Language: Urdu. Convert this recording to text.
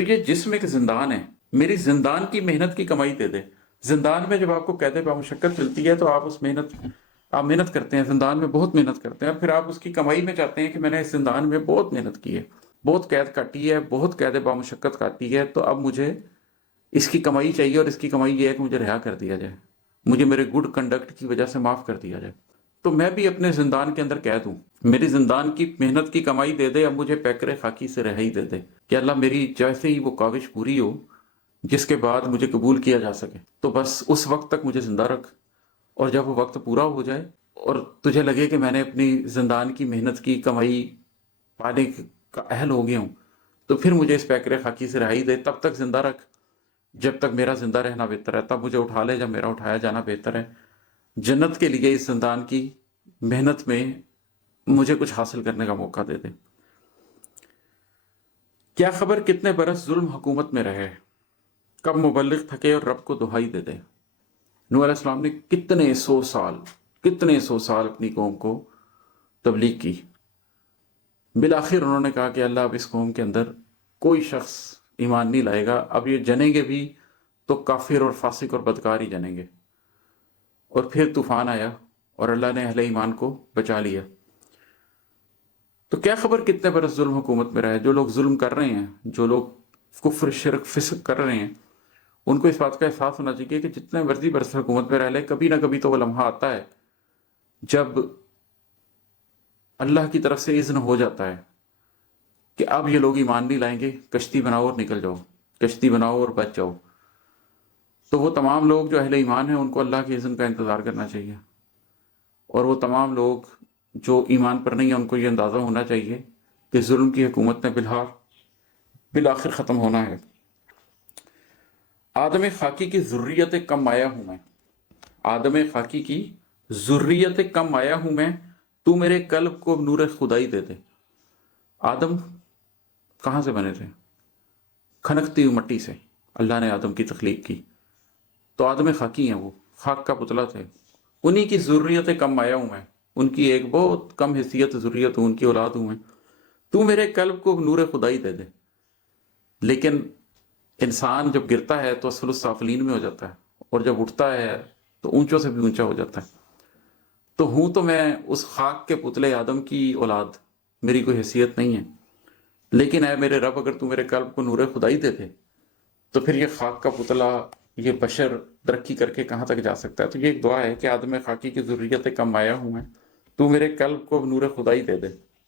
تو یہ جسم ایک زندان ہے، میری زندان کی محنت کی کمائی دے دے۔ زندان میں جب آپ کو قید بمشقت ملتی ہے تو آپ محنت کرتے ہیں، زندان میں بہت محنت کرتے ہیں، اور پھر آپ اس کی کمائی میں چاہتے ہیں کہ میں نے اس زندان میں بہت محنت کی ہے، بہت قید کاٹی ہے، بہت قید بمشقت کاٹی ہے، تو اب مجھے اس کی کمائی چاہیے، اور اس کی کمائی یہ ہے کہ مجھے رہا کر دیا جائے، مجھے میرے گڈ کنڈکٹ کی وجہ سے معاف کر دیا جائے۔ تو میں بھی اپنے زندان کے اندر قید ہوں، میری زندان کی محنت کی کمائی دے دے، اب مجھے پیکر خاکی سے رہائی دے دے کہ اللہ میری جیسے ہی وہ کاوش پوری ہو جس کے بعد مجھے قبول کیا جا سکے، تو بس اس وقت تک مجھے زندہ رکھ، اور جب وہ وقت پورا ہو جائے اور تجھے لگے کہ میں نے اپنی زندان کی محنت کی کمائی پانے کا اہل ہو گیا ہوں، تو پھر مجھے اس پیکر خاکی سے رہائی دے، تب تک زندہ رکھ جب تک میرا زندہ رہنا بہتر ہے، تب مجھے اٹھا لے جب میرا اٹھایا جانا بہتر ہے۔ جنت کے لیے اس زندان کی محنت میں مجھے کچھ حاصل کرنے کا موقع دے دے۔ کیا خبر کتنے برس ظلم حکومت میں رہے، کب مبلغ تھکے اور رب کو دہائی دے دے۔ نوح علیہ السلام نے کتنے سو سال اپنی قوم کو تبلیغ کی، بالآخر انہوں نے کہا کہ اللہ اب اس قوم کے اندر کوئی شخص ایمان نہیں لائے گا، اب یہ جنیں گے بھی تو کافر اور فاسق اور بدکار ہی جنیں گے۔ اور پھر طوفان آیا اور اللہ نے اہل ایمان کو بچا لیا۔ تو کیا خبر کتنے برس ظلم حکومت میں رہے، جو لوگ ظلم کر رہے ہیں، جو لوگ کفر شرک فسق کر رہے ہیں، ان کو اس بات کا احساس ہونا چاہیے کہ جتنے مرضی برس حکومت میں رہ لے، کبھی نہ کبھی تو وہ لمحہ آتا ہے جب اللہ کی طرف سے اذن ہو جاتا ہے کہ اب یہ لوگ ایمان نہیں لائیں گے، کشتی بناؤ اور نکل جاؤ، کشتی بناؤ اور بچ جاؤ۔ تو وہ تمام لوگ جو اہل ایمان ہیں ان کو اللہ کے اذن کا انتظار کرنا چاہیے، اور وہ تمام لوگ جو ایمان پر نہیں ہیں ان کو یہ اندازہ ہونا چاہیے کہ ظلم کی حکومت نے بالآخر ختم ہونا ہے۔ آدم خاکی کی ذریت کم آیا ہوں میں، آدم خاکی کی ذریت کم آیا ہوں میں، تو میرے قلب کو نور خدائی دے دے۔ آدم کہاں سے بنے تھے؟ کھنکتی ہوئی مٹی سے اللہ نے آدم کی تخلیق کی، تو آدم خاکی ہیں، وہ خاک کا پتلا تھے، انہی کی ذریت کم آیا ہوں میں، ان کی ایک بہت کم حیثیت ذریت ہوں، ان کی اولاد ہوں میں، تو میرے قلب کو نور خدائی دے دے۔ لیکن انسان جب گرتا ہے تو اسفل السافلین میں ہو جاتا ہے، اور جب اٹھتا ہے تو اونچوں سے بھی اونچا ہو جاتا ہے۔ تو ہوں تو میں اس خاک کے پتلے آدم کی اولاد، میری کوئی حیثیت نہیں ہے، لیکن اے میرے رب اگر تو میرے قلب کو نور خدائی دے دے تو پھر یہ خاک کا پتلا، یہ بشر ترقی کر کے کہاں تک جا سکتا ہے۔ تو یہ ایک دعا ہے کہ آدم خاکی کی ذریت کم آیا ہوں میں، تو میرے قلب کو نور خدائی دے دے۔